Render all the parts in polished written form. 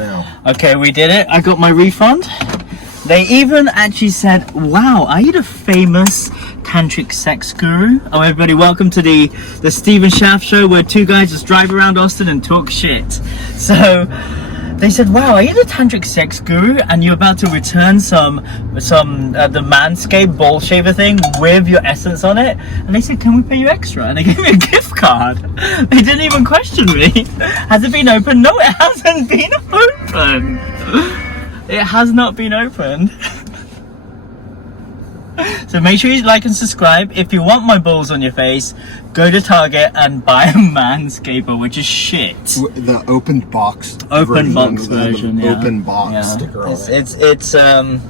now. Okay, we did it. I got my refund. They even actually said, wow, are you the famous tantric sex guru? Oh, everybody, welcome to the Stephen Shaft show, where two guys just drive around Austin and talk shit. So they said, wow, are you the tantric sex guru? And you're about to return the Manscape ball shaver thing with your essence on it? And they said, can we pay you extra? And they gave me a gift card. They didn't even question me. Has it been opened? No, it hasn't been opened. It has not been opened. So make sure you like and subscribe. If you want my balls on your face, go to Target and buy a Manscaper, which is shit. The open box version. Yeah. Open box Yeah. sticker on it. It's the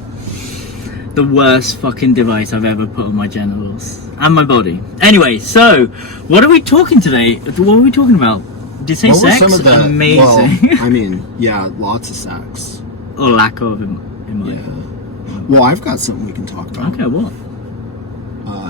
worst fucking device I've ever put on my genitals and my body. Anyway, so what are we talking today? What are we talking about? Did you say What were sex? some of the, Amazing. Well, I mean, yeah, lots of sex. Or lack of, in my. Yeah. Well, I've got something we can talk about. Okay, what?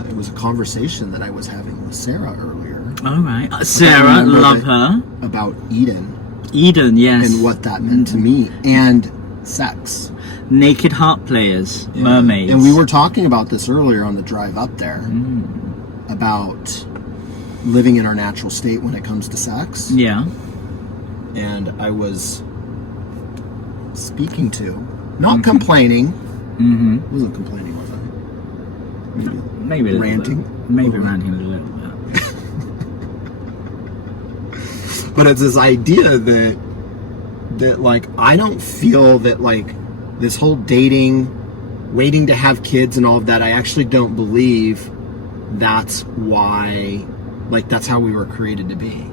It was a conversation that I was having with Sarah earlier. All right. Sarah, love her. About Eden. Eden, yes. And what that meant to me. And sex. Naked harp players, Yeah. mermaids. And we were talking about this earlier on the drive up there. About living in our natural state when it comes to sex. Yeah. And I was speaking to, not complaining. Wasn't complaining, was I? Maybe a little ranting. bit. Maybe ranting a little bit. But it's this idea that like I don't feel that like this whole dating, waiting to have kids and all of that, I actually don't believe that's why, like that's how we were created to be.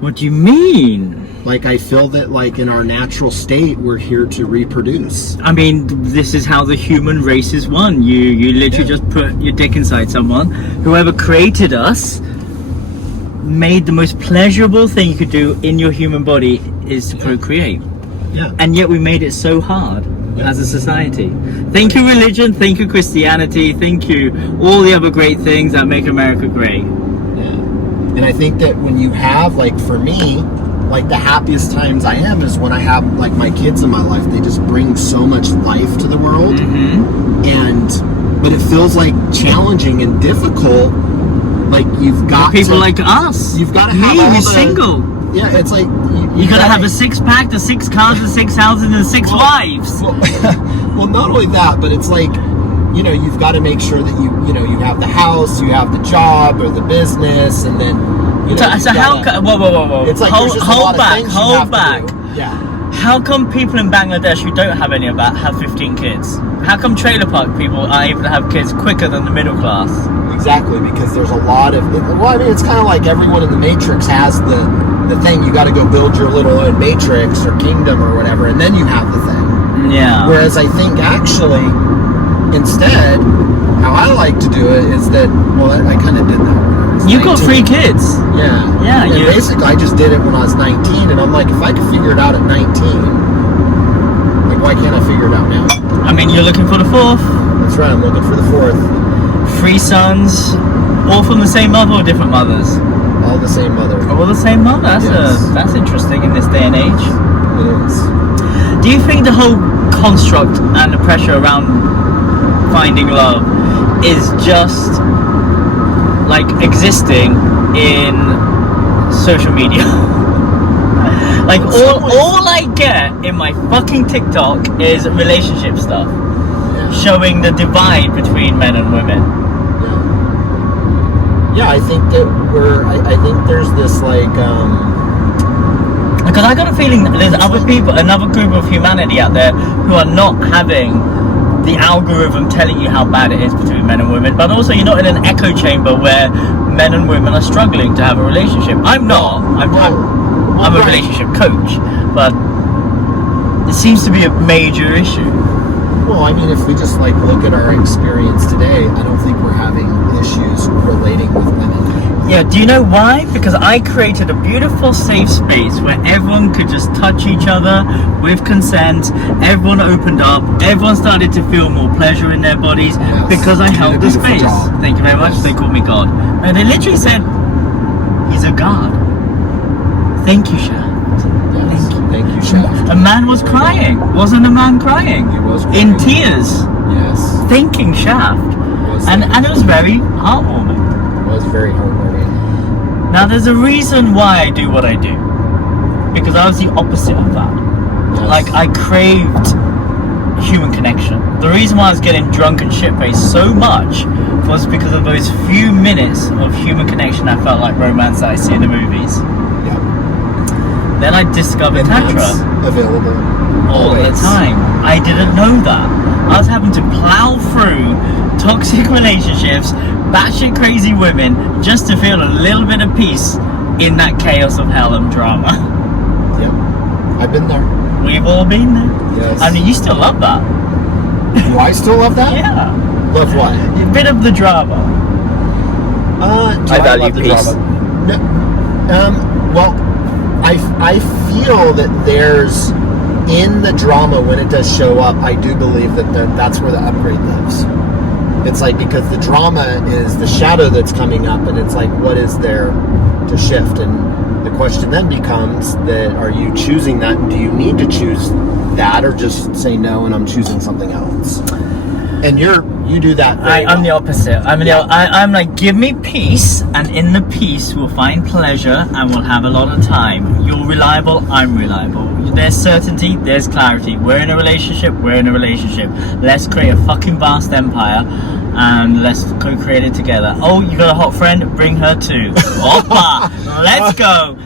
What do you mean? Like I feel that like in our natural state we're here to reproduce. I mean, this is how the human race is won. You literally just put your dick inside someone. Whoever created us made the most pleasurable thing you could do in your human body is to procreate. Yeah. And yet we made it so hard as a society. Thank you, religion. Thank you, Christianity. Thank you, all the other great things that make America great. And I think that when you have, like for me, like the happiest times I am is when I have like my kids in my life. They just bring so much life to the world. But it feels like challenging and difficult. Like you've got people like us. You've got to have all who's the, single. Yeah, it's like you gotta have a 6-pack, the 6 cars, the 6 houses, and the 6 wives. Well, not only that, but it's like, you know, you've got to make sure that you have the house, you have the job or the business, and then you know. So how? Whoa! It's like hold back. Yeah. How come people in Bangladesh who don't have any of that have 15 kids? How come trailer park people are able to have kids quicker than the middle class? Exactly, because there's a lot of. Well, I mean, it's kind of like everyone in the Matrix has the thing. You got to go build your little own matrix or kingdom or whatever, and then you have the thing. Yeah. Whereas I think actually, instead, how I like to do it is that. Well, I kind of did that. You got 3 kids. Yeah. Yeah. And basically, I just did it when I was 19, and I'm like, if I could figure it out at 19, like, why can't I figure it out now? I mean, you're looking for the 4th. That's right. I'm looking for the 4th. 3 sons, all from the same mother or different mothers? All the same mother. All the same mother. That's interesting in this day and age. It is. Do you think the whole construct and the pressure around finding love is just like existing in social media? Like all I get in my fucking TikTok is relationship stuff, showing the divide between men and women. Yeah, I think that I think there's this like because I got a feeling there's other people, another group of humanity out there who are not having the algorithm telling you how bad it is between men and women, but also you're not in an echo chamber where men and women are struggling to have a relationship. I'm not. I'm a relationship coach, but it seems to be a major issue. Well, I mean, if we just like look at our experience today, I don't think we're having issues relating with women. Yeah, do you know why? Because I created a beautiful safe space where everyone could just touch each other with consent. Everyone opened up. Everyone started to feel more pleasure in their bodies because I held the space. Job. Thank you very much. They called me God. And they literally said, he's a God. Thank you, Shaft. Thank you, Shaft. A man was crying. Wasn't a man crying? He was In crying. tears. Yes. Thinking Shaft. And it was very heartwarming. It was very heartwarming. Now there's a reason why I do what I do. Because I was the opposite of that. Yes. Like, I craved human connection. The reason why I was getting drunk and shit-faced so much was because of those few minutes of human connection I felt like romance that I see in the movies. Yeah. Then I discovered And Tantra that's available all the always. time. I didn't know that. I was having to plow through toxic relationships, batshit crazy women, just to feel a little bit of peace in that chaos of hell and drama. Yep. I've been there. We've all been there. Yes. I mean, you still love that. Do I still love that? Yeah. Love what? A bit of the drama. Do I value love the peace. drama? No, well, I feel that there's, in the drama, when it does show up, I do believe that that's where the upgrade lives. It's like, because the drama is the shadow that's coming up, and it's like, what is there to shift? And the question then becomes that, are you choosing that? And do you need to choose that, or just say no and I'm choosing something else? And you do that very I'm the well. opposite. I'm like, give me peace, and in the peace we'll find pleasure and we'll have a lot of time. You're reliable, I'm reliable. There's certainty, there's clarity. We're in a relationship, Let's create a fucking vast empire and let's co-create it together. Oh, you got a hot friend? Bring her too. Oppa!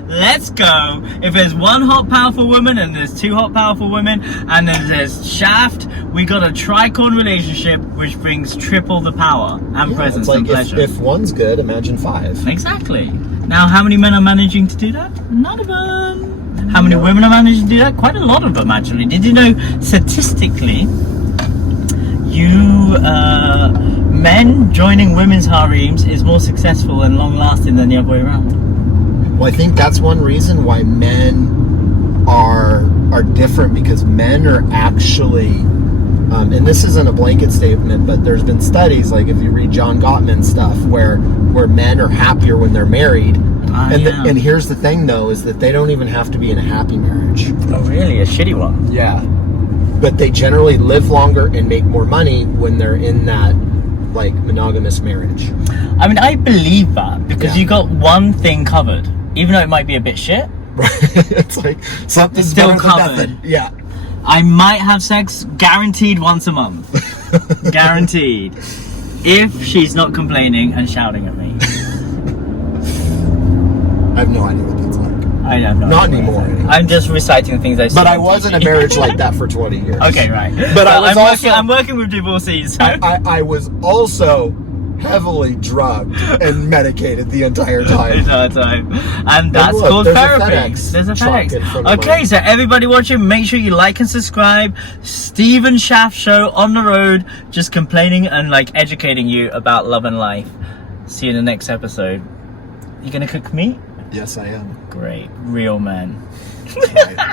Let's go. If there's one hot, powerful woman and there's two hot, powerful women and then there's Shaft, we got a tricorn relationship which brings triple the power and presence it's like, and pleasure. if one's good, imagine 5. Exactly. Now, how many men are managing to do that? None of them. How many women are managing to do that? Quite a lot of them, actually. Did you know, statistically, men joining women's harems is more successful and long-lasting than the other way around? Well, I think that's one reason why men are different, because men are actually, and this isn't a blanket statement, but there's been studies, like if you read John Gottman stuff, where men are happier when they're married. And here's the thing, though, is that they don't even have to be in a happy marriage. Oh, really? A shitty one? Yeah. But they generally live longer and make more money when they're in that, like, monogamous marriage. I mean, I believe that, because you got one thing covered. Even though it might be a bit shit. Right. It's like, something's Still better than covered. nothing. Yeah. I might have sex guaranteed once a month. Guaranteed. If she's not complaining and shouting at me. I have no idea what that's like. I don't know. Not anymore. I'm just reciting things I see. But I on was in a TV. marriage like that for 20 years. Okay, right. But I was I'm working with divorcees. I was also heavily drugged and medicated the entire time. And that's look, called there's a therapy. FedEx There's a truck FedEx. in front of Okay, mine. so everybody watching, make sure you like and subscribe. Stephen Shaft Show on the road, just complaining and like educating you about love and life. See you in the next episode. You gonna cook meat? Yes, I am. Great. Real man. Right.